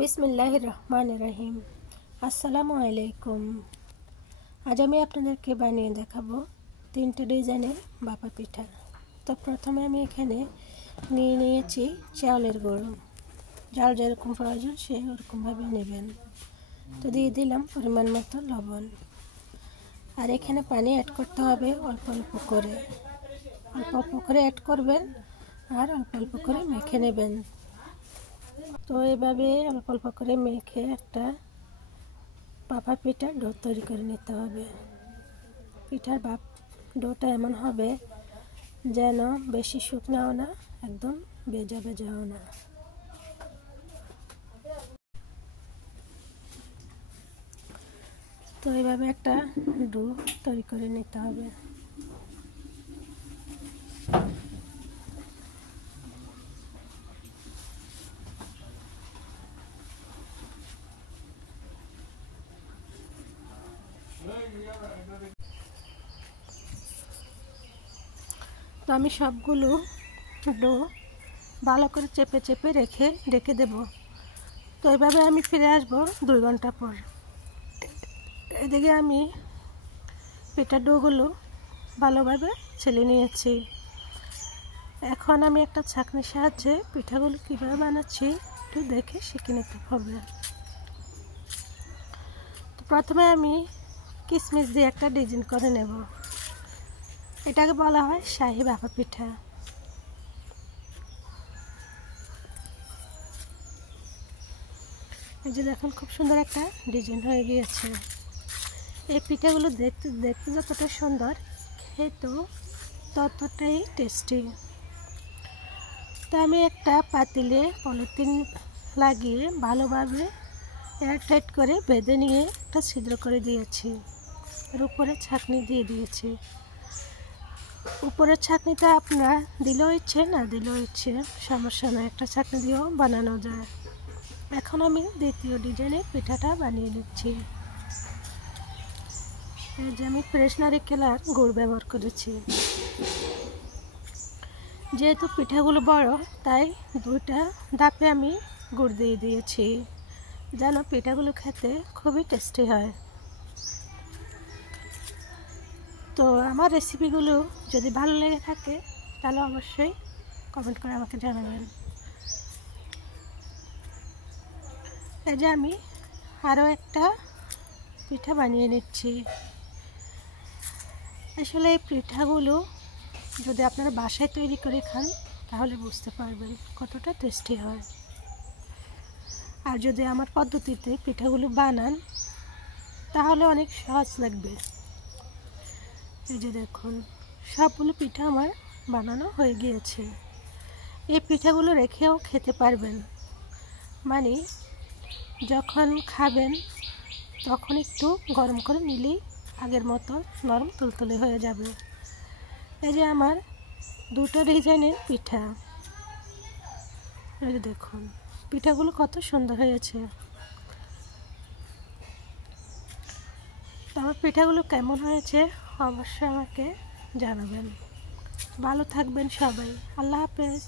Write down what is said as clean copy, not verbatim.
বিসমিল্লাহির রহমানির রহিম। আসসালামু আলাইকুম। আজ আমি আপনাদেরকে বানিয়ে দেখাবো 3টে ডিজাইনের ভাপা পিঠা। তো প্রথমে আমি এখানে নিয়েছি চাউলের গুঁড়ো। যার যেরকম প্রয়োজন সে ওরকমভাবে নেবেন। তো দিয়ে দিলাম পরিমাণ মতো লবণ। আর এখানে পানি অ্যাড করতে হবে অল্প অল্প করে অ্যাড করবেন আর অল্প অল্প করে মেখে নেবেন। তো এভাবে অল্প অল্প করে মেখে একটা ভাপা পিঠার ডো তৈরি করে নিতে হবে। পিঠার ডোটা এমন হবে যেন বেশি শুকনাও না, একদম ভেজা ভেজাও না। তো এইভাবে একটা ডো তৈরি করে নিতে হবে। তো আমি সবগুলো ডো ভালো করে চেপে চেপে রেখে দেব। তো এভাবে আমি ফিরে আসবো 2 ঘন্টা পর। এদিকে আমি পিঠার ডোগুলো ভালোভাবে ছেলে নিয়েছি। এখন আমি একটা ছাঁকনির সাহায্যে পিঠাগুলো কীভাবে বানাচ্ছি একটু দেখে শিখে নিতে হবে। তো প্রথমে আমি কিশমিশ দিয়ে একটা ডিজাইন করে নেব। এটাকে বলা হয় শাহী ভাপা পিঠা। এই যে দেখুন, খুব সুন্দর একটা ডিজাইন হয়ে গিয়েছে। এই পিঠাগুলো দেখতে যতটা সুন্দর, খেতেও ততটাই টেস্টি। তো আমি একটা পাতিলে পলিথিন লাগিয়ে ভালোভাবে এয়ারটাইট করে বেঁধে নিয়ে একটা ছিদ্র করে দিয়েছি। এর উপরে ছাঁকনি দিয়ে দিয়েছি। উপরের ছাঁকনিটা আপনারা দিলেও ইচ্ছে, না দিলেও ইচ্ছে, সমস্যা নয়, একটা ছাঁকনি দিয়েও বানানো যায়। এখন আমি দ্বিতীয় ডিজাইনের পিঠাটা বানিয়ে নিচ্ছি। এই যে আমি ফ্রেশ নারিকেল আর গুড় ব্যবহার করেছি। যেহেতু পিঠাগুলো বড়, তাই 2টা ধাপে আমি গুড় দিয়ে দিয়েছি যেন পিঠাগুলো খেতে খুবই টেস্টি হয়। তো আমার রেসিপিগুলো যদি ভালো লেগে থাকে তাহলে অবশ্যই কমেন্ট করে আমাকে জানাবেন। এই যে আমি আরও একটা পিঠা বানিয়ে নিচ্ছি। আসলে এই পিঠাগুলো যদি আপনারা বাসায় তৈরি করে খান তাহলে বুঝতে পারবেন কতটা টেস্টি হয়। আর যদি আমার পদ্ধতিতে পিঠাগুলো বানান তাহলে অনেক সহজ লাগবে। এই যে দেখুন, সবগুলো পিঠা আমার বানানো হয়ে গিয়েছে। এই পিঠাগুলো রেখেও খেতে পারবেন, মানে যখন খাবেন তখন একটু গরম করে নিলেই আগের মতো নরম তুলতুলে হয়ে যাবে। এই যে আমার 2টো ডিজাইনের পিঠা। এই যে দেখুন, পিঠাগুলো কত সুন্দর হয়েছে। তো আমার পিঠাগুলো কেমন হয়েছে অবশ্যই আমাকে জানাবেন। ভালো থাকবেন সবাই। আল্লাহ হাফেজ।